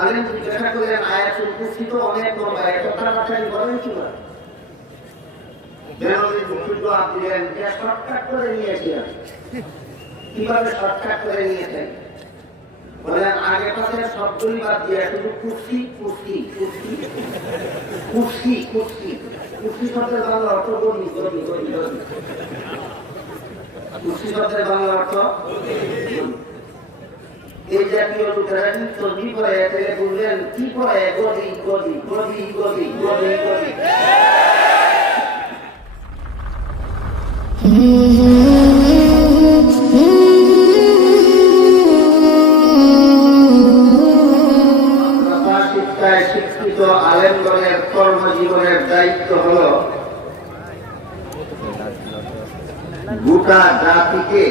আলেম জিজ্ঞাসা করলেন আয়াতুল কুরসি তো অনেক লম্বা, এত তাড়াতাড়ি বলেন কি করে? বেনজির মুফতি জবাব দিলেন যে শর্টকাট করে নিয়েছিলেন। কিভাবে শর্টকাট করে নিয়েছেন? বলেন আগে পাশে শব্দই বাদ দিয়ে শুধু কুরসি কুরসি কুরসি কুরসি কুরসি কুরসি শব্দের বাংলা অর্থ গদি গদি গদি গদি। কুরসি শব্দের বাংলা অর্থ এই জাতীয় লোকেরা তসবিহ পড়ে এতে বললেন কি পড়ে? গদি গদি গদি গদি গদি গদি। শিক্ষিত আলেমগণের কর্মজীবনের দায়িত্ব হল গোটা জাতিকে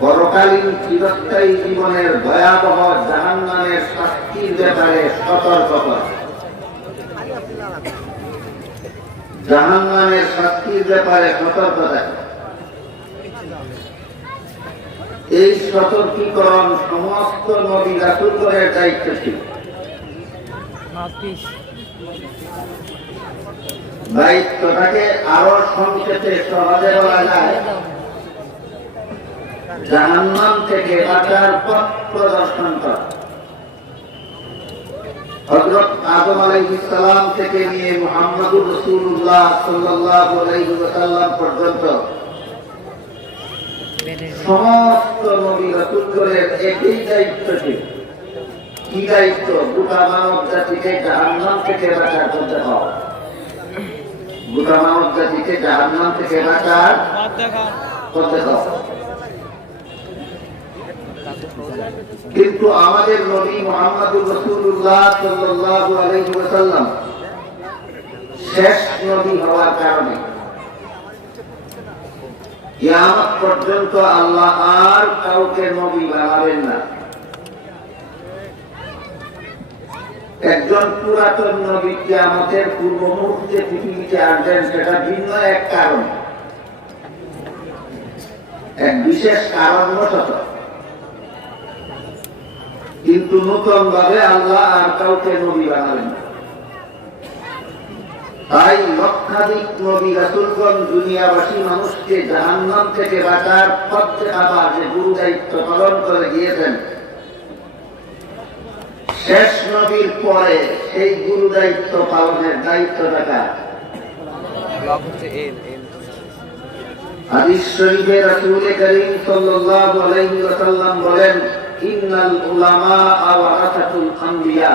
পরকালীন চিরস্থায়ী জীবনের ভয়াবহ জাহান্নামের শাস্তির ব্যাপারে সতর্ক করা। জাহান্নামের শাস্তির ব্যাপারে সতর্কতা। এই সতর্কীকরণ সমস্ত নবী রাসূলগণের দায়িত্ব ছিল। দায়িত্বটাকে আরো সংক্ষেপে সহজে বলা যায়, জাহান্নাম থেকে বাঁচার পথ প্রদর্শন করা। হযরত আদম আলাইহিস সালাম থেকে নিয়ে মুহাম্মদুর রাসূলুল্লাহ সাল্লাল্লাহু আলাইহি ওয়াসাল্লাম পর্যন্ত সমস্ত নবী রাসূলগণের একই দায়িত্ব ছিল। কি দায়িত্ব? গোটা মানব জাতিকে জাহান্নাম থেকে বাঁচার করতে হবে। গোটা মানব জাতিকে জাহান্নাম থেকে বাঁচার করতে হবে। কিন্তু আমাদের নবী মুহাম্মদুর রাসূলুল্লাহ সাল্লাল্লাহু আলাইহি ওয়াসাল্লাম শেষ নবী হওয়ার কারণে কিয়ামত পর্যন্ত আল্লাহ আর কাউকে নবী বানাবেন না। একজন পুরাতন নবী কিয়ামতের পূর্ব মুহূর্তে পৃথিবীতে আসবেন, সেটা ভিন্ন এক কারণ, এক বিশেষ কারণবশত। কিন্তু নতুন ভাবে আল্লাহ আর কাউকে নবী বানাবেন না। তাই লক্ষাধিক নবী রাসূলগণ দুনিয়াবাসী মানুষকে জাহান্নাম থেকে বাঁচার পথ দেখাবার যে গুরু দায়িত্ব পালন করে গিয়েছেন, শেষ নবীর পরে সেই গুরু দায়িত্ব পালনের দায়িত্বটা কার? হাদিস শরীফে রাসূল করিম সাল্লাল্লাহু আলাইহি ওয়াসাল্লাম বলেন, ইন্নাল উলামা ওয়ারাসাতুল আমবিয়া।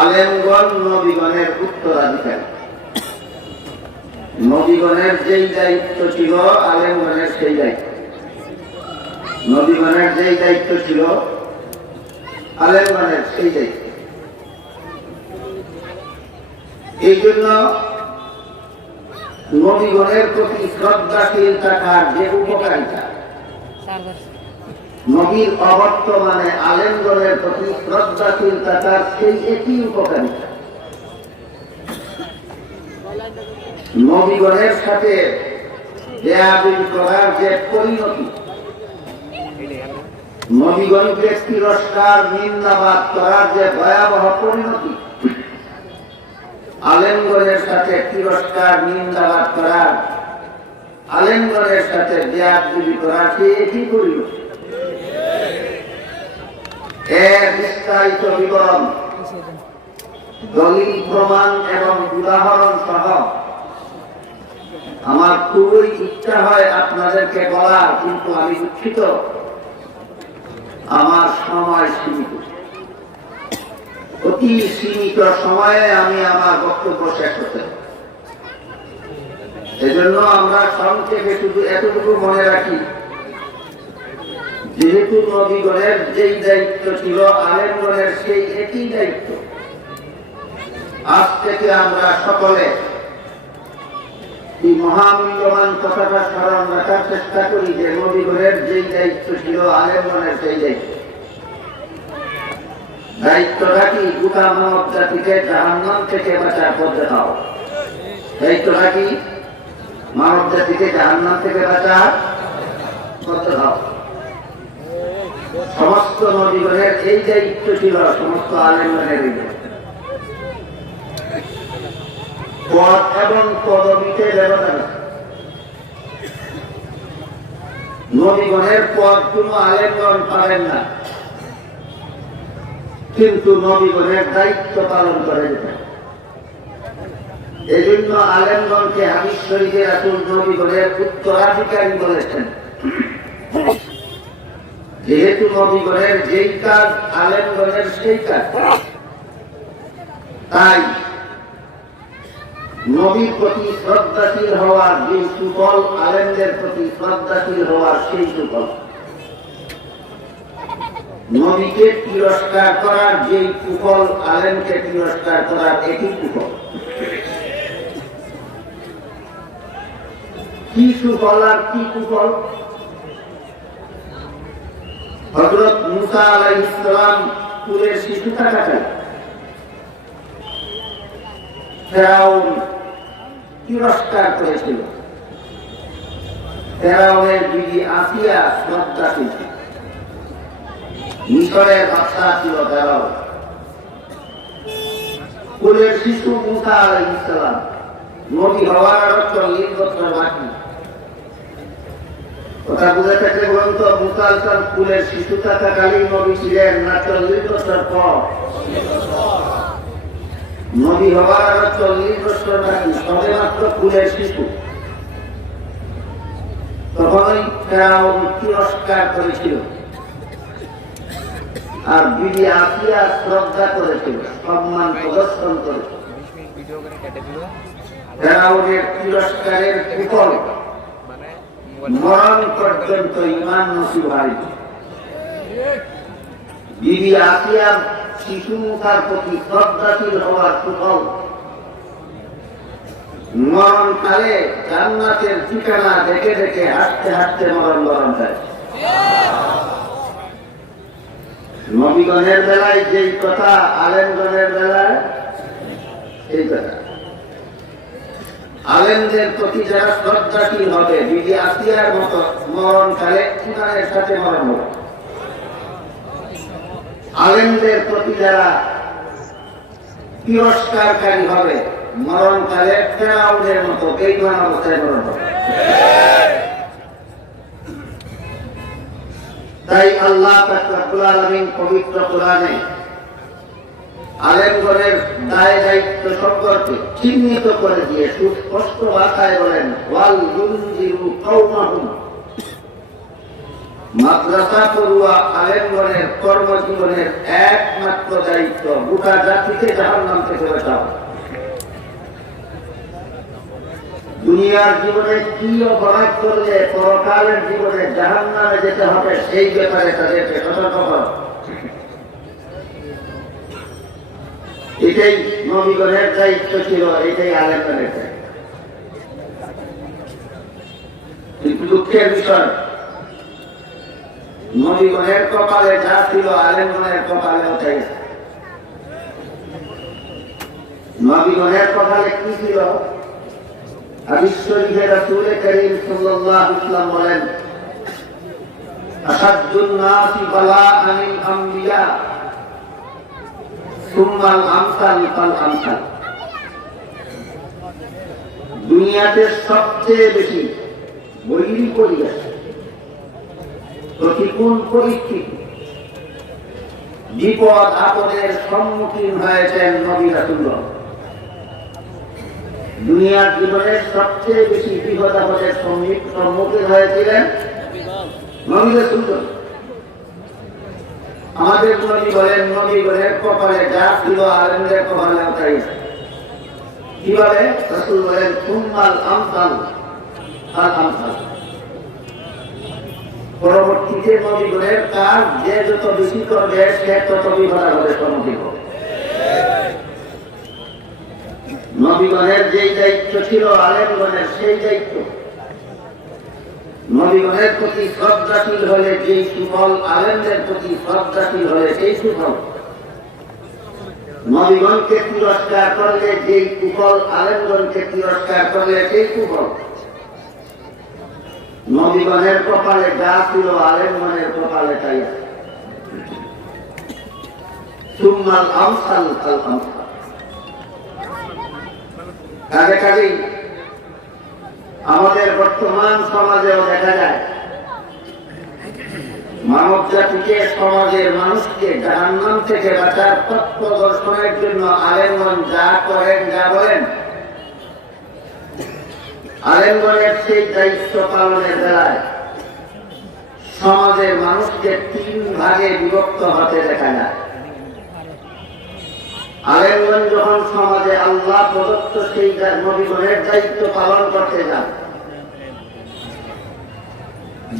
আলেমগণ নবীগণের উত্তরাধিকারী। নবীগণের যেই দায়িত্ব ছিল আলেমগণের সেই দায়িত্ব। নবীগণের যেই দায়িত্ব ছিল আলেমগণের সেই দায়িত্ব। এই জন্য নবীগণের প্রতি শ্রদ্ধাশীল থাকার যে উপকারিতা, নবীর অবর্তমানে আলেমগণের প্রতি শ্রদ্ধাশীল থাকার সেই একই উপকারিতা। নবীগণের সাথে বেয়াদবি করার যে পরিণতি, নবীগণকে তিরস্কার নিন্দাবাদ করার যে ভয়াবহ পরিণতি, আলেমগণের সাথে তিরস্কার নিন্দাবাদ করার, আলেমগণের সাথে বেয়াদবি করার সেই একই পরিণতি। এর বিস্তারিত বিবরণ, দলিল প্রমাণ এবং উদাহরণ সহ আমার খুবই ইচ্ছা হয় আপনাদেরকে বলার, কিন্তু আমি দুঃখিত, আমার সময় সীমিত। অতি সীমিত সময়ে আমি আমার বক্তব্য শেষ করতে, এজন্য আমরা সংক্ষেপে শুধু এতটুকু মনে রাখি, যেহেতু নবীগণের যেই দায়িত্ব ছিল আলেমগণের সেই একই দায়িত্ব। আজ থেকে আমরা সকলে এই মহামূল্যবান কথাটা স্মরণ রাখার চেষ্টা করি যে নবীগণের যেই দায়িত্ব ছিল আলেমগণের সেই দায়িত্ব। দায়িত্বটা কি? গোটা মানব জাতিকে জাহান্নাম থেকে বাঁচার পথ দেখাও। দায়িত্বটা কি? মানব জাতিকে জাহান্নাম থেকে বাঁচার পথ দেখাও। সমস্ত নবীগণের এই দায়িত্ব ছিল সমস্ত আলেমগণের। পদ এবং পদবিতে ব্যবধান। নবীগণের পদ কোনো আলেমগণ পাবেন না, কিন্তু নবীগণের দায়িত্ব পালন করে যেতেন। এই জন্য আলেমগণকে হাদিস শরীফে রাসূল নবীগণের উত্তরাধিকারী বলেছেন। যেহেতু নবীগণের যেই কাজ আলেমগণের সেই কাজ, তাই নবীর প্রতি শ্রদ্ধাশীল হওয়ার যে সুফল, আলেমদের প্রতি শ্রদ্ধাশীল হওয়ার সেই সুফল। নবীকে তিরস্কার করার যেই কুফল, আলেমকে তিরস্কার করার একই কুফল। কি সুফল আর কি কুফল? হযরত মুসা আলাইহিস সালাম কুলের শিশু থাকাকালীন ফেরাউন তিরস্কার করেছিল। ফেরাউনের বিবি আসিয়া শ্রদ্ধাশীল, মিশরের বাদশা ছিল ফেরাউন। কুলের শিশু মুসা আলাইহিস সালাম নবী হওয়ার আরো 40 বছর বাকি। কথা বুঝে থাকলে বলুন তো, মুসা আলাইহিস সালাম কুলের শিশু থাকাকালীন নবী ছিলেন না 40 বছর পর? নবী হওয়ার আরো 40 বছর বাকি, সবে মাত্র কুলের শিশু। তখনই ফেরাউন তিরস্কার করেছিল, আর বিবি আসিয়া শ্রদ্ধা করেছিল, সম্মান প্রদর্শন করেছিল। ফেরাউনের তিরস্কারের কুফল মরণ পর্যন্ত ঈমান নসিব হয়নি। বিবি আসিয়ার শিশু মুসার প্রতি শ্রদ্ধাশীল হওয়ার কুফল মরণকালে জান্নাতের ঠিকানা দেখে দেখে হাঁটতে হাঁটতে মরণ যায়। নবীগণের বেলায় যেই কথা, আলেমগণের বেলায় এই কথা। আলেমদের প্রতি যারা শ্রদ্ধাশীল হবে, বিবি আসিয়ার মতো মরণকালে ইমানের সাথে মরণ হবে। আলেমদের প্রতি যারা তিরস্কারকারী হবে, মরণকালে ফেরাউনের মতো বেঈমান অবস্থায় মরণ হবে। তাই আল্লাহ পাক রব্বুল আলামিন পবিত্র কোরআনে আলেমগণের দায় দায়িত্ব সম্পর্কে চিহ্নিত করে দিয়ে সুস্পষ্ট ভাষায় বলেন, ওয়াল ইউনজিরু কওমাহুম। মাদ্রাসা পড়ুয়া আলেমগণের কর্মজীবনের একমাত্র দায়িত্ব গোটা জাতিকে জাহান্নাম থেকে বাঁচাও। দুনিয়ার জীবনে কি অপরাধ করলে পরকালের জীবনে জাহান্নামে যেতে হবে, সেই ব্যাপারে তাদেরকে সতর্ক করো। এটাই নবীগণের দায়িত্ব ছিল, এটাই আলেমগণের দায়িত্ব। কিন্তু দুঃখের বিষয়, নবীগণের কপালে যা ছিল আলেমগণের কপালে ওটাই। নবীগণের কপালে কি ছিল? হাদিস শরীফে রাসূল করিম সাল্লাল্লাহু আলাইহি ওয়াসাল্লাম বলেন, আসাদুন নাসি বালাআনিল আমবিয়া সুম্মাল আমসাল ফাল আমসাল। দুনিয়াতে সবচেয়ে বেশি বৈরী পরিবেশ, প্রতিকূল পরিস্থিতি, বিপদ আপদের সম্মুখীন হয়েছেন নবী রাসূলগণ। দুনিয়ার জীবনের সবচেয়ে বেশি বিপদ আপদের সম্মুখীন হয়েছিলেন নবী রাসূলগণ। আমাদের নবী বলেন, নবীগণের কপালে যা ছিল আলেমদের কপালে ওটাই। কিভাবে? রাসূল বলেন, সুম্মাল আমসাল ফাল আমসাল। পরবর্তীতে নবীগণের কাজ যে যত বেশি করবে, সে তত বিপদ আপদের সম্মুখীন হবে। নবীগণের যেই দায়িত্ব ছিল আলেমগণের সেই দায়িত্ব। নবীগণের প্রতি শ্রদ্ধাশীল হলে যেই সুফল, আলেমদের প্রতি শ্রদ্ধাশীল হলে সেই সুফল। নবীগণকে তিরস্কার করলে যেই কুফল, আলেমগণকে তিরস্কার করলে সেই কুফল। নবীগণের কপালে যা ছিল আলেমগণের কপালে তাই আছে। সুম্মাল আমসাল ফাল আমসাল। কাজেই আমাদের বর্তমান সমাজেও দেখা যায় মানব জাতিকে, সমাজের মানুষকে জাহান্নাম থেকে বাঁচার পথ প্রদর্শনের জন্য আলেমগণ যা করেন, যা বলেন, আলেমগণের সেই দায়িত্ব পালনের বেলায় সমাজের মানুষকে 3 ভাগে বিভক্ত হতে দেখা যায়। আলেমগণ যখন সমাজে আল্লাহ প্রদত্ত সেই নবীগণের দায়িত্ব পালন করতে যান,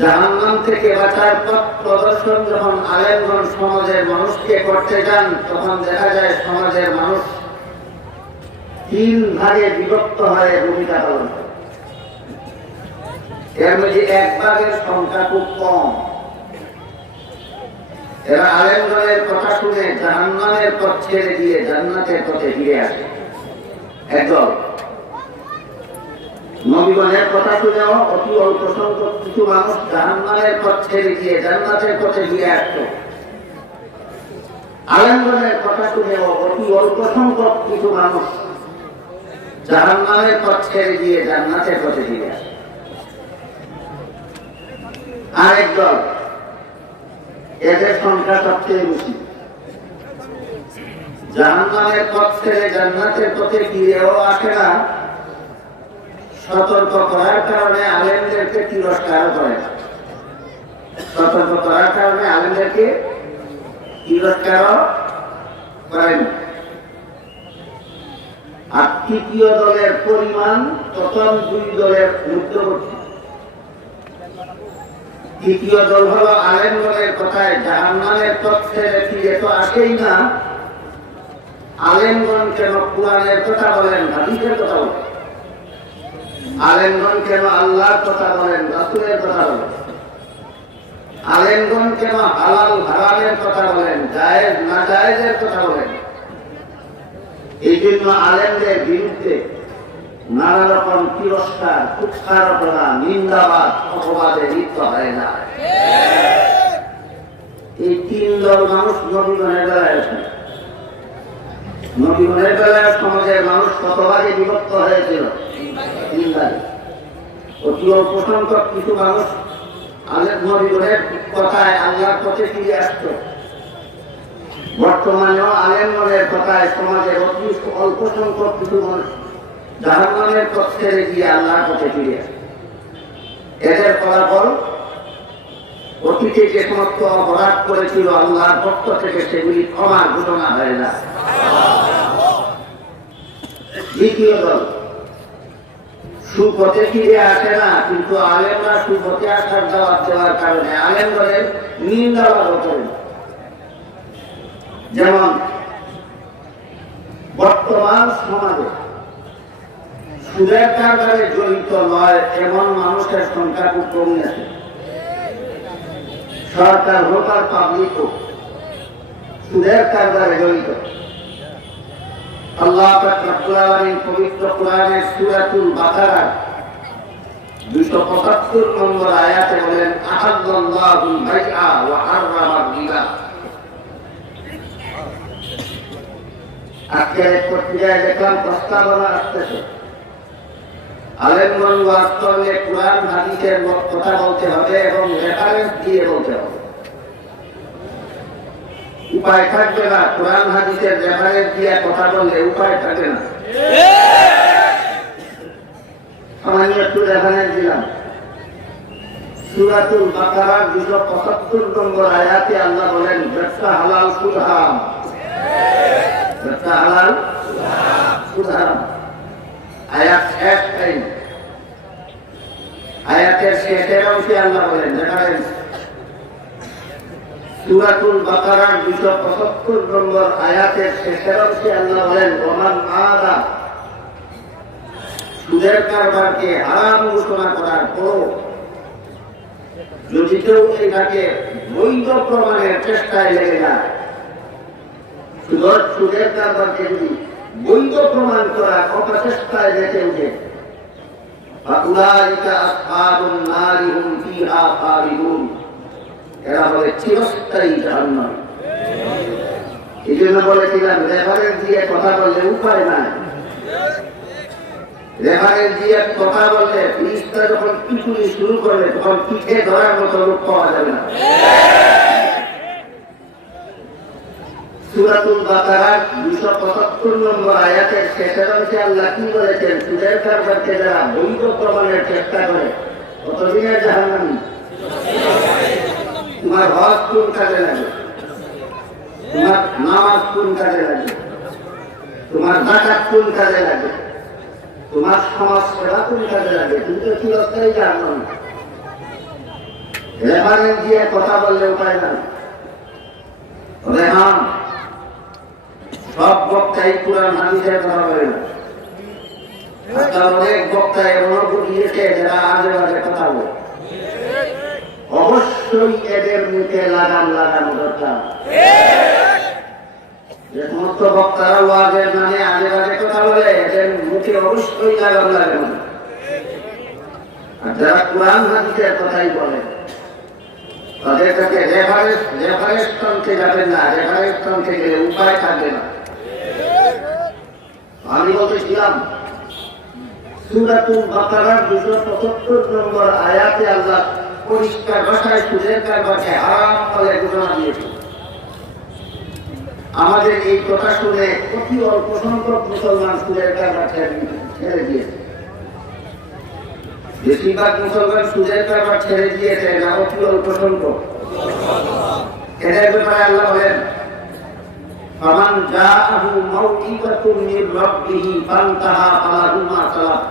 জাহান্নাম থেকে বাঁচার পথ প্রদর্শন যখন আলেমগণ সমাজের মানুষকে করতে যান, তখন দেখা যায় সমাজের মানুষ 3 ভাগে বিভক্ত হয়ে ভূমিকা পালন করে। এর মধ্যে 1 ভাগের সংখ্যা খুব কম। এরা আলেমগণের কথা শুনে জাহান্নামের পথ ছেড়ে দিয়ে জান্নাতের পথে ফিরে আসে। একদল নবীগণের কথা শুনেও অতি অল্প সংখ্যক কিছু মানুষ জাহান্নামের পথ ছেড়ে দিয়ে জান্নাতের পথে ফিরে আসত। আলেমগণের কথা শুনেও অতি অল্প সংখ্যক কিছু মানুষ জাহান্নামের পথ ছেড়ে দিয়ে জান্নাতের পথে ফিরে আসে। আরেক দল, এদের সংখ্যা সবচেয়ে বেশি, জাহান্নামের পথ ছেড়ে জান্নাতের পথে ফিরেও আসে না, সতর্ক করার কারণে আলেমদেরকে তিরস্কার করে না। সতর্ক করার কারণে আলেমদেরকে তিরস্কার করেন। আর 3য় দলের পরিমাণ প্রথম 2 দলের মধ্যবর্তী। 3য় দল হলো আলেমগণের কথায় জাহান্নামের পথ ছেড়ে ফিরে তো আসেই না, আলেমগণ কেন কুরআনের কথা বলেন, হাদিসের কথা বলেন, আলেমগণ কেন আল্লাহর কথা বলেন, রাসূলের কথা বলেন, আলেমগণ কেন হালাল হারামের কথা বলেন, জায়েজ নাজায়েজের কথা বলেন। এই জন্য আলেমদের বিরুদ্ধে নানা রকম তিরস্কার, কুৎসারটনা, নিন্দাবাদ, অপবাদে লিপ্ত হয় না। এই 3 দল মানুষ নবীগণের বেলায় আছে। নবীগণের বেলায় সমাজের মানুষ কত ভাগে বিভক্ত হয়েছিল? 3 ভাগে। অতি অল্প সংখ্যক কিছু মানুষ নবীগণের কথায় আল্লাহর পথে ফিরে আসত। বর্তমানেও আলেমগণের কথায় সমাজের অতি অল্প সংখ্যক কিছু মানুষ জাহান্নামের পথ ছেড়ে গিয়ে আল্লাহর পথে ফিরে আসে। এদের ফলাফল, অতীতে যে সমস্ত অপরাধ করেছিল আল্লাহর পক্ষ থেকে সেগুলি ক্ষমার ঘোষণা হয়ে যায়। 2য় দল সুপথে ফিরে আসে না, কিন্তু আলেমরা সুপথে আসার দাওয়াত দেওয়ার কারণে আলেমগণের নিন্দাবাদ করেন। যেমন বর্তমান সমাজে সুদের কারবারে জড়িত নয় এমন মানুষের সংখ্যা খুব কমে আছে। সরকার হোক আর পাবলিক হোক, সুদের কারবারে জড়িত। আল্লাহ পাক রব্বুল আলামিন পবিত্র কোরআনের সূরাতুল বাকারার 275 নম্বর আয়াতে বলেন, আহাল্লাল্লাহুল বাইআ ওয়া হাররামার রিবা। আজকের পত্রিকায় দেখলাম প্রস্তাবনা আসতেছে, আলেমগণ ওয়াজ করলে কুরআন হাদিসের কথা বলতে হবে এবং রেফারেন্স দিয়ে বলতে হবে। উপায় থাকবে না, কুরআন হাদিসের রেফারেন্স দিয়ে কথা বললে উপায় থাকে না। সামান্য একটু রেফারেন্স দিলাম। সূরাতুল বাকারার 275 নম্বর আয়াতে আল্লাহ বলেন, ব্যবসা হালাল সুদ হারাম। ব্যবসা হালাল সুদ হারাম। আয়াত 1 আয়াতের শেষের অংশে আল্লাহ বলেন, রেফারেন্স সূরাতুল বাকারার 275 নম্বর আয়াতের শেষের অংশে আল্লাহ বলেন, ওমান আদা, সুদের কারবারকে হারাম ঘোষণা করার পর যদি কেউ এটাকে বৈধ প্রমাণের চেষ্টায় লেগে যায়, সুদের কারবারকে যদি বৈধ প্রমাণ করার অপচেষ্টায় বেঁচে উঠে, ফাউলাইকা আসহাবুন নারি হুম ফিহা খালিদুন, এরা বলে চিরস্থায়ী জাহান্নামী। এই জন্য বলেছিলাম রেফারেন্স দিয়ে কথা বললে উপায় নাই। রেফারেন্স দিয়ে কথা বললে পুলিশটা যখন পিটুনি শুরু করবে তখন পিঠে ধরার মতো লোক পাওয়া যাবে না। সূরাতুল বাকারার 275 নম্বর আয়াতের শেষের অংশে আল্লাহ কি বলেছেন? সুদের কারবারকে যারা বৈধ প্রমাণের চেষ্টা করে কতদিনের জাহান্নামী। তোমার হজ কোন কাজে লাগে? তোমার নামাজ কোন কাজে লাগে? তোমার যাকাত কোন কাজে লাগে? তোমার সমাজ সেবা কোন কাজে লাগে? তুমি তো চিরস্থায়ী জাহান্নামী। রেফারেন্স দিয়ে কথা বললে উপায় না। তবে হ্যাঁ, সব বক্তাই কোরআন হাদিসের কথা বলে না। অনেক বক্তা এমনও বুঝিয়েছে যারা আজে বাজে কথা বলে। অবশ্যই এদের মুখে লাগাম লাগানো দরকার। যে সমস্ত বক্তারা ওয়াজের নামে আজে বাজে কথা বলে এদের মুখে অবশ্যই লাগাম লাগানো। আর যারা কোরআন হাদিসের কথাই বলে তাদের কাছে রেফারেন্স টানতে যাবেন না। রেফারেন্স টানতে গেলে উপায় থাকবে না। আমি বলতেছিলাম সূরাতুল বাকারার 275 নম্বর আয়াতে আল্লাহ পরিষ্কার ভাষায় সুদের কারবারকে হারাম বলে ঘোষণা দিয়েছে। আমাদের এই কথা শুনে অতি অল্প সংখ্যক মুসলমান সুদের কারবার ছেড়ে দিয়েছে। বেশিরভাগ মুসলমান সুদের কারবার ছেড়ে দিয়েছে না অতি অল্প সংখ্যক। এদের ব্যাপারে আল্লাহ বলেন ফামান জাআহু মাউইযাতুন মির রাব্বিহি ফান্তাহা ফালাহু মা সালাফ।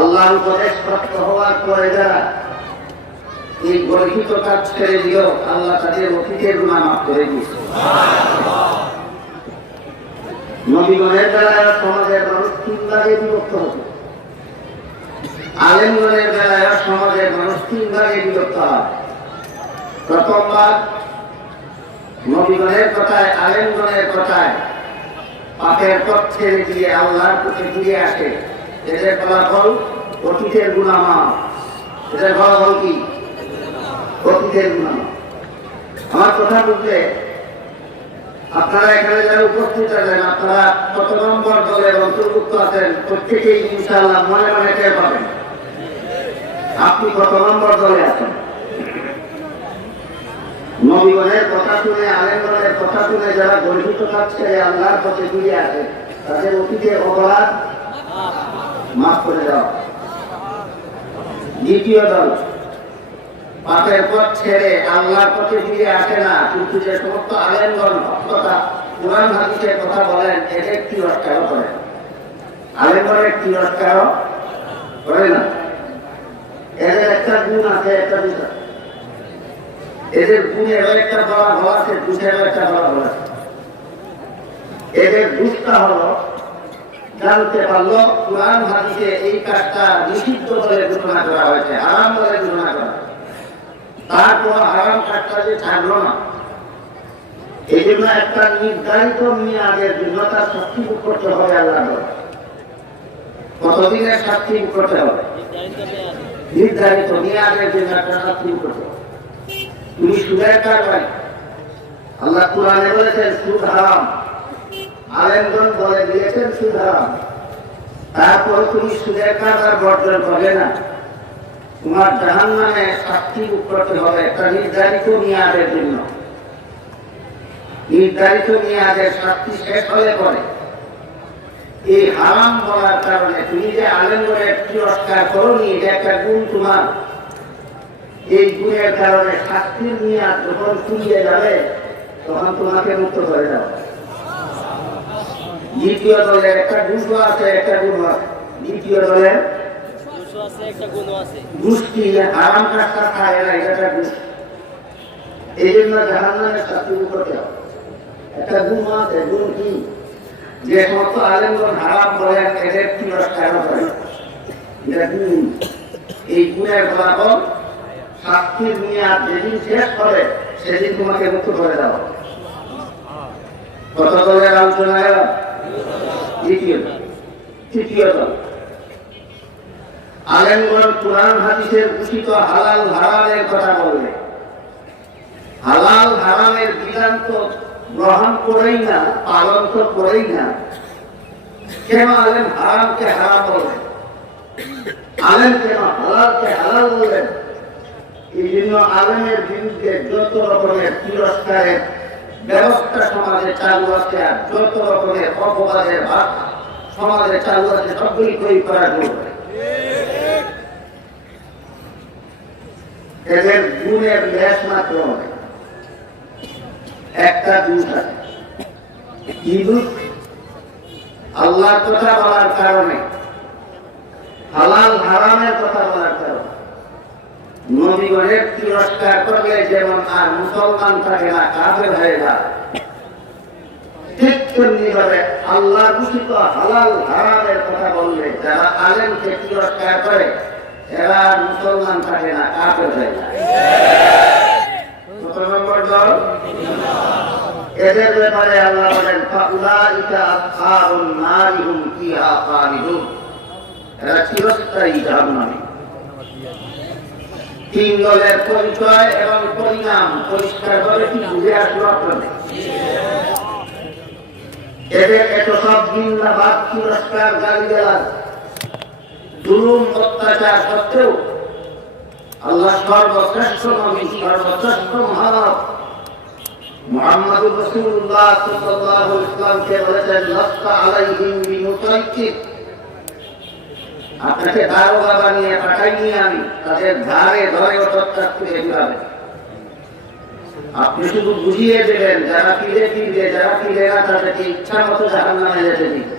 আল্লাহর উপদেশ প্রাপ্ত হওয়ার পরে যারা এই গর্হিত কাজ ছেড়ে দিল আল্লাহ তাদের অতীতের গুনাহ মাফ করে দিয়েছে। নবীগণের বেলায় সমাজের মানুষ 3 ভাগে বিভক্ত হতো। আলেমগণের বেলায় সমাজের মানুষ 3 ভাগে বিভক্ত হয়। প্রথম ভাগ নবীগণের কথায় আলেমগণের কথায় পাপের পথ ছেড়ে দিয়ে আল্লাহর পথে ফিরে আসে। এদের ফলাফল অতীতের গুনাহ মাফ। এদের ফলাফল কি? অতীতের গুনাহ মাফ। আমার কথা বুঝলে আপনারা এখানে যারা উপস্থিত আছেন আপনারা কত নম্বর দলের অন্তর্ভুক্ত আছেন প্রত্যেকেই ইনশাআল্লাহ মনে মনে টের পাবেন আপনি কত নম্বর দলে আছেন। নবীগণের কথা শুনে আলেমগণের কথা শুনে যারা গর্হিত কাজ ছেড়ে আল্লাহর পথে ফিরে আসে তাদের অতীতের অপরাধ মাফ করে দেওয়া। দ্বিতীয় দল পাপের পথ ছেড়ে আল্লাহর পথে ফিরে আসে না কিন্তু যে সমস্ত আলেমগণ কথা কোরআন হাদিসের কথা বলেন এদের তিরস্কার করেন। আলেমগণের তিরস্কার করে না। এদের একটা গুণ আছে, একটা বিষয় এদের গুণের একটা বলা ভালো আছে, দুষের একটা বলা ভালো আছে। এদের দুষ্টা হলো জানতে পারলো কোরআন হাদিসে এই কাজটা নিষিদ্ধ বলে ঘোষণা করা হয়েছে, হারাম বলে ঘোষণা করা, তারপর হারাম কাজটা যে ছাড়লো না। এই জন্য একটা নির্ধারিত মেয়াদের জন্য তার শাস্তি ভোগ করতে হবে। আল্লাহ কতদিনের শাস্তি ভোগ করতে হবে? নির্ধারিত মেয়াদের জন্য একটা শাস্তি ভোগ করতে হবে। তুমি সুদের কারবারি, আল্লাহ কোরআনে বলেছেন সুদ হারাম, আলেমগণ বলে দিয়েছেন সুদ হারাম, তারপর তুমি সুদের কারবার বর্জন করবে না, তোমার জাহান্নামে শাস্তি ভোগ করতে হবে একটা নির্ধারিত মেয়াদের জন্য। নির্ধারিত মেয়াদের শাস্তি শেষ হলে পরে এই হারাম বলার কারণে তুমি যে আলেমগণের তিরস্কার করোনি এটা একটা গুণ তোমার। এই গুণের কারণে শাস্তির মেয়াদ যখন ফুরিয়ে যাবে তখন তোমাকে মুক্ত করে দাও। দ্বিতীয় দলের একটা গুণ আছে, একটা গুণ আছে। দ্বিতীয় দলের গোষ্ঠী হারাম কাজটা খায় না, এটা গুণ। এই জন্য জাহান্নামের শাস্তি করতে হবে। একটা গুণ আছে, গুণ কি? যে সমস্ত আলেমগণ হারাম বলেন এদের তিরস্কার করে, এটা গুণ। এই গুণের ফলাফল শাস্তির মেয়াদ যেদিন শেষ হবে সেদিন তোমাকে মুক্ত করে দাও। কত দলের আলোচনা তৃতীয় দল। আলেমগণ কুরআন হাদিসের ঘোষিত হালাল হারামের কথা বলবে, হালাল হারামের বিধান তো গ্রহণ করেই না, পালন তো করেই না, কেন আলেম হারামকে হারাম বলবেন, আলেম কেন হালালকে হালাল বলবেন? এই জন্য আলেমের বিরুদ্ধে যত রকমের তিরস্কারের ব্যবস্থা সমাজে চালু আছে, আর যত রকমের অপবাদের ভাব সমাজে চালু আছে, সবগুলি তৈরি করা জরুরি। এদের গুণের লেশ মাত্র হবে, একটা দোষ আছে। কি দোষ? আল্লাহর কথা বলার কারণে, হালাল হারামের কথা বলার কারণে নবীগণের তিরস্কার করলে যেমন আর মুসলমান থাকে না, কাফের হয়ে যায়, ঠিক তেমনি ভাবে আল্লাহ ঘোষিত হালাল হারামের কথা বললে যারা আলেমকে তিরস্কার করে এরা মুসলমান থাকে না, কাফের হয়ে যায়। কত নম্বর দল? এদের ব্যাপারে আল্লাহ বলেন ফাউলাইকা আসহাবুন নারি হুম ফিহা খালিদুন, এরা চিরস্থায়ী জাহান্নামে। তিন দলের পরিচয় এবং পরিণাম পরিষ্কার করে কি বুঝে আসলো আপনাদের? এদের এত সব জিন্দাবাদ তিরস্কার গালিগালাজ জুলুম অত্যাচার সত্ত্বেও আল্লাহ সর্বশ্রেষ্ঠ নবী, সর্বশ্রেষ্ঠ মহানব মুহাম্মদুর রাসূলুল্লাহ সাল্লাল্লাহু আলাইহি ওয়াসাল্লামকে বলেছেন লাস্তা আলাইহিম বিমুসাইতির, আপনাকে দারোগা বানিয়ে পাঠাইনি আমি, তাদের ধারে ধরে অত্যাচার করে দিবেন। আপনি শুধু বুঝিয়ে দেবেন, যারা ফিরে ফিরবে, যারা ফিরে না তাদেরকে ইচ্ছা মতো জাহান্নামে যেতে দিবেন।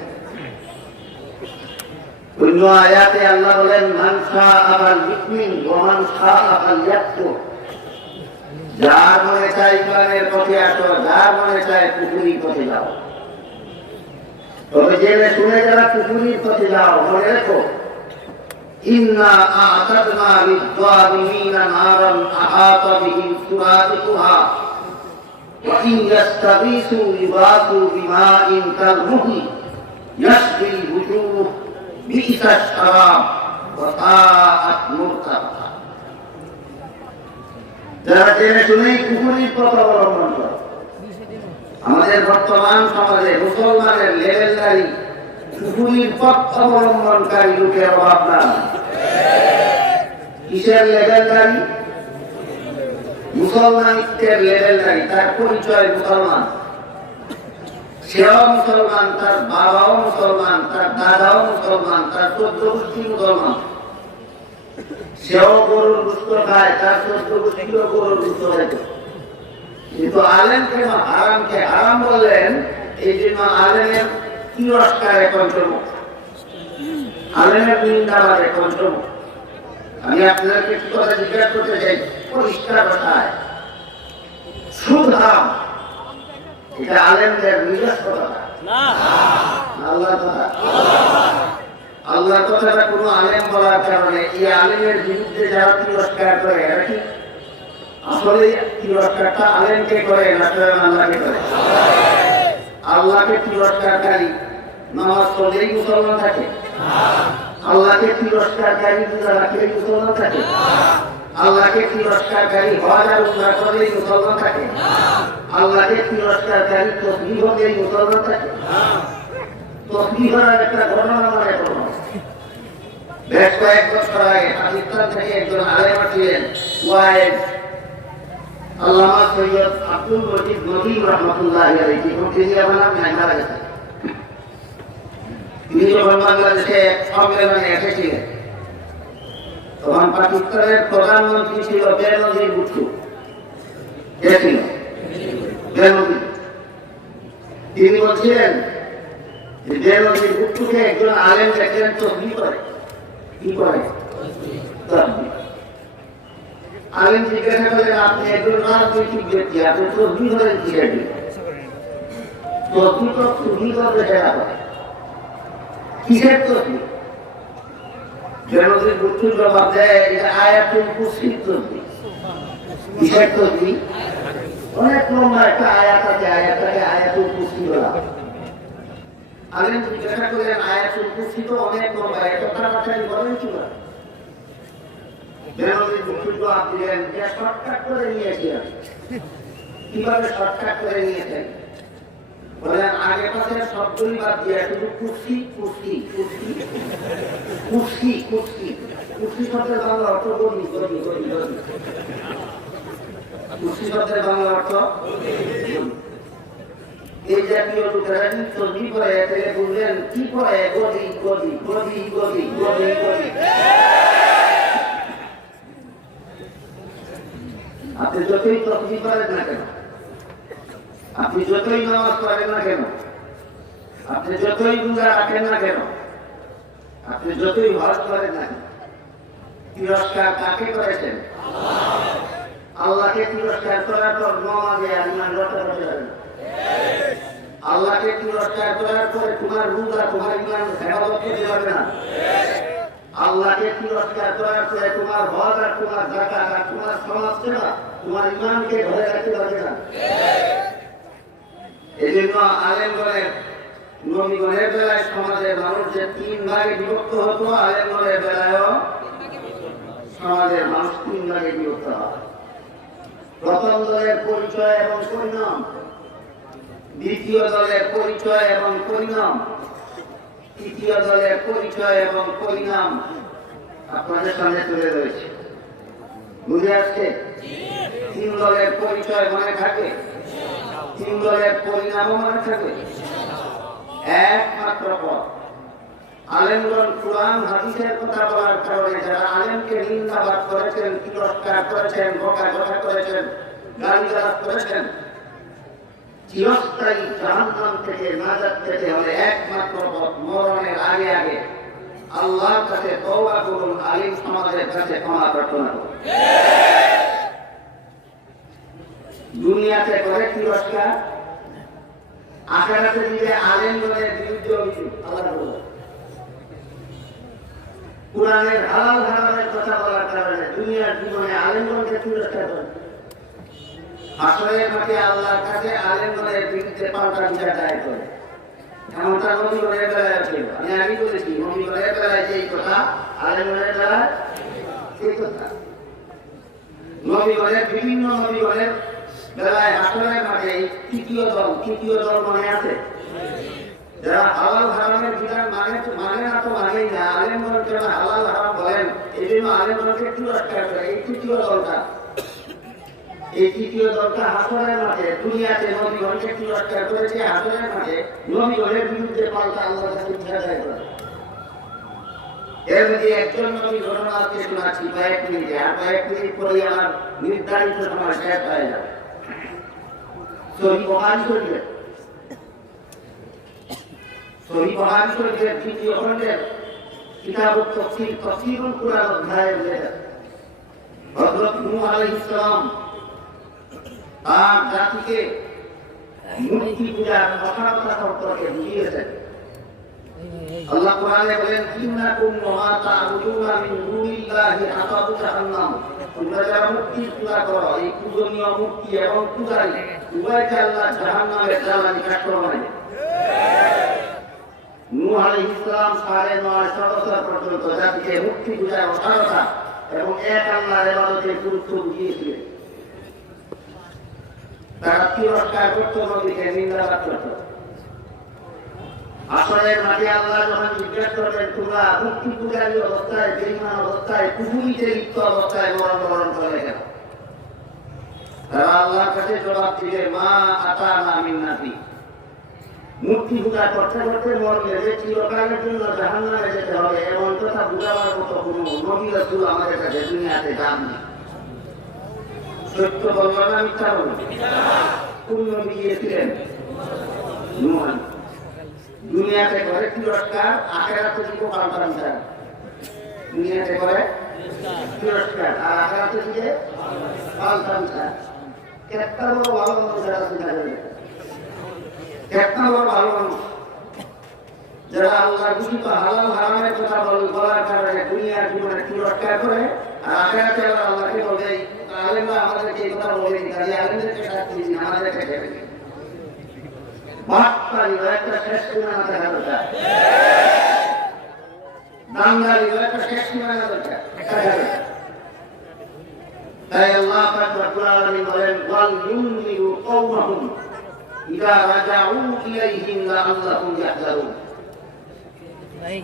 অন্য আয়াতে আল্লাহ বলেন মান শাআ ফালইউমিন ওয়া মান শাআ ফালইয়াকফুর, যার মনে চায় ইমানের পথে আসো, যার মনে চায় কুফরির পথে যাও। তবে জেনে শুনে যারা কুফরির পথে যাও, মনে রেখো ইন্না আ'তাদনা লিয-যালিমিনা নারান আহাতা বিহিম সুরাদিকুহা ওয়া ইন ইয়াস্তাগীসু ইউগাসু বিমাইন কাল-মুহলি ইয়াশবিল বুজুহ বি'সাশ শারাব ওয়া সাআত মুরতাফা। যারা জেনে শুনেই কুফরির পথ অবলম্বন করে, আমাদের বর্তমান সমাজে মুসলমানের লেভেলদারি কুফরির পথ অবলম্বনকারী লোকের অভাব না। কিসের লেভেলদারি? মুসলমানিত্বের লেভেলদারি। তার পরিচয় মুসলমান, সেও মুসলমান, তার বাবাও মুসলমান, তার দাদাও মুসলমান, তার 14 গোষ্ঠী মুসলমান। সেও গরুর গোশত খায়, তার 14 গোষ্ঠীও গরুর গোশত খায়। কিন্তু আলেমকে হারামকে হারাম বললেন, এই জন্য আলেমের তিরস্কারে পঞ্চমুখ, আলেমের নিন্দাবাদে পঞ্চমুখ। আমি আপনাদেরকে কি কথা জিজ্ঞাসা করতে চাই পরিষ্কার কথায়, সুদ হারাম, এটা আলেমদের নিজস্ব কথা না, আল্লাহর কথা। আল্লাহর কথাটা কোনো আলেম বলার কারণে এই আলেমের বিরুদ্ধে যারা তিরস্কার করে এরা কি আসলে তিরস্কারটা আলেমকে করে না স্বয়ং আল্লাহকে করে? আল্লাহকে তিরস্কারকারী নামাজ পড়লেই মুসলমান থাকে? আল্লাহকে তিরস্কারকারী রোজা রাখলেই মুসলমান থাকে? আল্লাহকে তিরস্কারকারী হজ আর উমরা করলেই মুসলমান থাকে? আল্লাহকে তিরস্কারকারী তাসবিহ হলেই মুসলমান থাকে? তাসবিহের একটা ঘটনা মনে করুন। বেশ কয়েক বছর আগে পাকিস্তান থেকে একজন আলেম ছিলেন, ওয়াইজ আল্লামা সৈয়দ আব্দুল মজিদ নদী রহমতুল্লাহি আলাইহি, তিনি আমার নাম নাই, মারা গেছেন। তিনি যখন বাংলাদেশে সম্মেলনে এসেছিলেন তখন পাকিস্তানের প্রধানমন্ত্রী ছিল বেনজির ভুট্টো, ছিল বেনজির। তিনি বলছিলেন যে বেনজির ভুট্টোকে একজন আলেম দেখলেন তাসবিহ করে। কি করে? তাসবিহ। আলেম জিজ্ঞাসা করলেন আপনি একজন রাজনৈতিক ব্যক্তি, আপনি তাসবিহ করেন কি? তাসবিহ তো তুমি করতে দেখা করে, কিসের তাসবিহ? বেনজির ভুট্টো জবাব দেয় এটা আয়াতুল কুরসির তাসবিহ। কিসের তাসবিহ? অনেক লম্বা একটা আয়াত আছে, আয়াতটাকে আয়াতুল কুরসি বলা। আলেম জিজ্ঞাসা করলেন আয়াতুল কুরসি তো অনেক লম্বা, এত তাড়াতাড়ি বলেন কি? বেনজির ভুট্টো জবাব দিলেন যে শর্টকাট করে নিয়েছিলেন। কিভাবে শর্টকাট করে নিয়েছেন? বলেন আগে পাশে শব্দই বাদ দিয়ে শুধু কুর্সি কুর্সি কুর্সি কুর্সি কুর্সি কুর্সি শব্দের বাংলা অর্থ গদি গদি গদি গদি। কুর্সি শব্দের বাংলা অর্থ এই জাতীয় লোকেরা তসবিহ পড়ে তাহলে বুঝলেন কি পড়ে? গদি গদি গদি গদি গদি গদি। আপনি যতই তসবিহ করেন না কেন, আপনি যতই নামাজ পড়েন না কেন, আপনি যতই রোজা রাখেন না কেন, আপনি যতই হজ করেন না কেন, তিরস্কার কাকে করেছেন? আল্লাহকে তিরস্কার করার পর নমাজে ইমান রক্ষা করতে পারেন। আল্লাহকে তিরস্কার করার পরে তোমার রোজা তোমার ইমান হেফাজত করতে পারবে না। আল্লাহকে তিরস্কার করার পরে তোমার হজ আর তোমার যাকাত আর তোমার সমাজ সেবা তোমার ইমানকে ধরে রাখতে পারবে না। এই জন্য আলেমগণের নবীগণের বেলায় সমাজের মানুষ যে 3 ভাগে বিভক্ত হতো, আলেমগণের বেলায়ও সমাজের মানুষ 3 ভাগে বিভক্ত হয়। প্রথম দলের পরিচয় এবং পরিণাম, দ্বিতীয় দলের পরিচয় এবং পরিণাম, তৃতীয় দলের পরিচয় এবং পরিণাম আপনাদের সামনে তুলে রয়েছে। বুঝে আসছে? 3 দলের পরিচয় মনে থাকে, 3 দলের পরিণামও মনে থাকে। একমাত্র পথ আলেমগণ কোরআন হাদিসের কথা বলার কারণে যারা আলেমকে নিন্দাবাদ করেছেন, তিরস্কার করেছেন, বকাঝকা করেছেন, গালিগালাজ করেছেন, চিরস্থায়ী জাহান্নাম থেকে নাজাত পেতে হলে একমাত্র পথ মরণের আগে আগে আল্লাহর কাছে তওবা করুন, আলিম সমাজের কাছে ক্ষমা প্রার্থনা করুন। দুনিয়াতে করে তিরস্কার, আখিরাতে দিলে আলেমগণের বিরুদ্ধে অভিযোগ। আল্লাহ বলেন কোরআনের হালাল হারামের কথা বলার কারণে দুনিয়ার জীবনে আলেমগণকে তিরস্কার করে। হাসরের মাঠে আল্লাহর কাছে আলেমগণের বিরুদ্ধে পাল্টা বিচার দায়ের করে। এমনটা নবীগণের বেলায় ছিল। আমি আগে বলেছি নবীগণের বেলায় যেই কথা, আলেমগণের বেলায় সেই কথা। নবীগণের বিভিন্ন নবীগণের বেলায় হাসরের মাঠে তৃতীয় দল মনে আছে যারা হালাল হারামের বিধান মানে না তো মানেই না। আলেমগণ যারা হালাল হারাম বলেন এই জন্য আলেমগণকে তিরস্কার করে। এই তৃতীয় দলটা হাসরের মাঠে দুনিয়াতে নবীগণকে তিরস্কার করেছে, হাসরের মাঠে নবীগণের বিরুদ্ধে পাল্টা আল্লাহর কাছে বিচার দায়ের করে। এর মধ্যে একজন নবীর ঘটনা আজকে শোনাচ্ছি কয়েক মিনিটে, আর কয়েক মিনিট পরে আমার নির্ধারিত সময় শেষ হয়ে যাবে। সহিহ বুখারী শরীফের 3য় খণ্ডের কিতাবুত তাফসীর, তাফসীরুল কুরআন অধ্যায়ের লেখা হযরত নূহ আলাইহিস সালাম তার জাতিকে মূর্তি পূজার অসারতা সম্পর্কে বুঝিয়েছেন। আল্লাহ কোরআনে বলেন ইন্নাকুম ওয়া মা তা'বুদুনা মিন দুনিল্লাহি হাসাবু জাহান্নাম। তোমরা যারা মূর্তি পূজা করো, এই পূজনীয় মূর্তি এবং পূজারী উভয়কে আল্লাহ জাহান্নামের জ্বালানি কাঠ করে বানায়। নূহ আলাইহিস সালাম 9.5 বছর পর্যন্ত জাতিকে মূর্তি পূজার অসারতা এবং এক আল্লাহর ইবাদতের গুরুত্ব বুঝিয়েছিলেন। তারা তিরস্কার করত, নবীকে নিন্দাবাদ করত। আসরের মাঠে আল্লাহ যখন জিজ্ঞাসা করবেন তোমরা মূর্তি পূজারী অবস্থায়, বেঈমান অবস্থায়, কুফরিতে লিপ্ত অবস্থায় মরণ করে কেন? তারা আল্লাহর কাছে জবাব দিবে মা আতানা মিন নাবী। মূর্তি পূজা করতে করতে মরলে যে চিরকালের জন্য জাহান্নামে যেতে হবে এমন কথা বুঝাবার মতো কোনো নবী রাসূল আমাদের কাছে দুনিয়াতে যাননি। সত্য বলবো না মিথ্যা বলবো? কোন নবী গিয়েছিলেন? নূহ। দুনিয়াতে করে তিরস্কার, আখিরাতে দিব পাল্টা বিচার। দুনিয়াতে করে তিরস্কার আর আখিরাতে দিবে পাল্টা বিচার। একটা বড় ভালো মানুষ যারা চিন্তা করে, একটা বড় ভালো মানুষ যারা আল্লাহ ঘোষিত হালাল হারামের কথা বলার কারণে দুনিয়ার জীবনে তিরস্কার করে, আর আখিরাতে আল্লাহকে বলে আলেমরা আমাদেরকে এই কথা বলেনি, কাজে আলেমদেরকে শাস্তি দিন, আমাদেরকে ছেড়ে দিন। বাটপারি একটা শেষ সীমানা থাকা দরকার, দাঙ্গারি একটা শেষ সীমানা দরকার। তাই আল্লাহ পাক রব্বুল আলামিন বলেন ওয়াল ইউনযিরু কওমাহুম ইযা রাজাউ ইলাইহিম লাআল্লাহুম ইয়াহযারুন।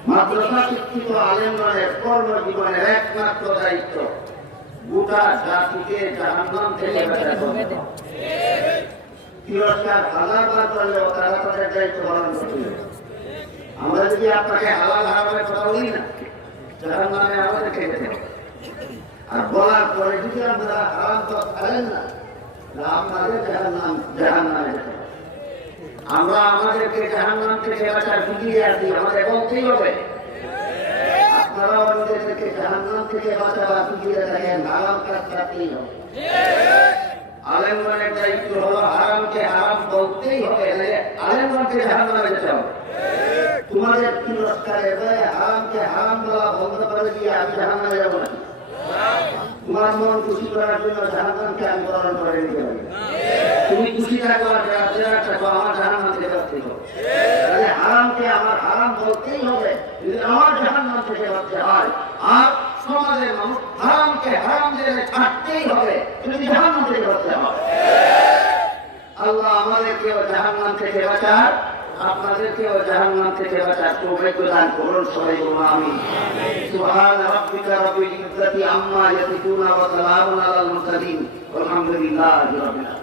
মাদ্রাসা শিক্ষিত আলেমগণের কর্মজীবনের একমাত্র দায়িত্ব গোটা জাতিকে জাহান্নাম থেকে বাঁচানো। তিরস্কার হাজারবার করলেও তারা তাদের দায়িত্ব পালন করছিল। আমরা যদি আপনাকে হালাল হারামের কথা বলি না, জাহান্নামে আমাদেরকে যেতে হবে। আর বলার পরে যদি আপনারা হারাম পথ খাবেন না, আপনাদের জাহান্নামে যেতে হবে। আমরা আমাদেরকে জাহান্নাম থেকে বাঁচার ফিরিয়ে আসি, আমাদের বলতেই হবে। আপনারা আমাদেরকে জাহান্নাম থেকে বাঁচাবার ফিরিয়ে থাকেন, হারাম কাজ করতেই হবে। আলেমগণের দায়িত্ব হলো হারামকে হারাম বলতেই হবে, আলেমগণকে জাহান্নামে যেতে হবে। তোমাদের তিরস্কারের ভয়ে হারামকে হারাম বলা বন্ধ করে দিয়ে আমি জাহান্নামে যাবো না। তোমার মন খুশি করার জন্য জাহান্নামকে আমি বরণ করে নিতে পারি। তুমি খুশি থাকো আর থাকো, আমার জাহান্নাম থেকে বাঁচতে হবে। হারামকে আমার হারাম বলতেই হবে যদি আমার জাহান্নাম থেকে বাঁচতে হয়। আর সমাজের মানুষ হারামকে হারাম জেনে ছাড়তেই হবে যদি জাহান্নাম থেকে বাঁচতে হয়। আল্লাহ আমাদেরকেও জাহান্নাম থেকে বাঁচার, আপনাদেরকেও জাহান্নাম থেকে বাঁচার সৌভাগ্য দান করুন। সবাই বলুন আমিন। সুবহান রাব্বিকা রাব্বিল ইজ্জাতি আম্মা ইয়াসিফুন ওয়া সালামুন আলাল মুরসালিন ওয়ালহামদুলিল্লাহি রাব্বিল আলামিন।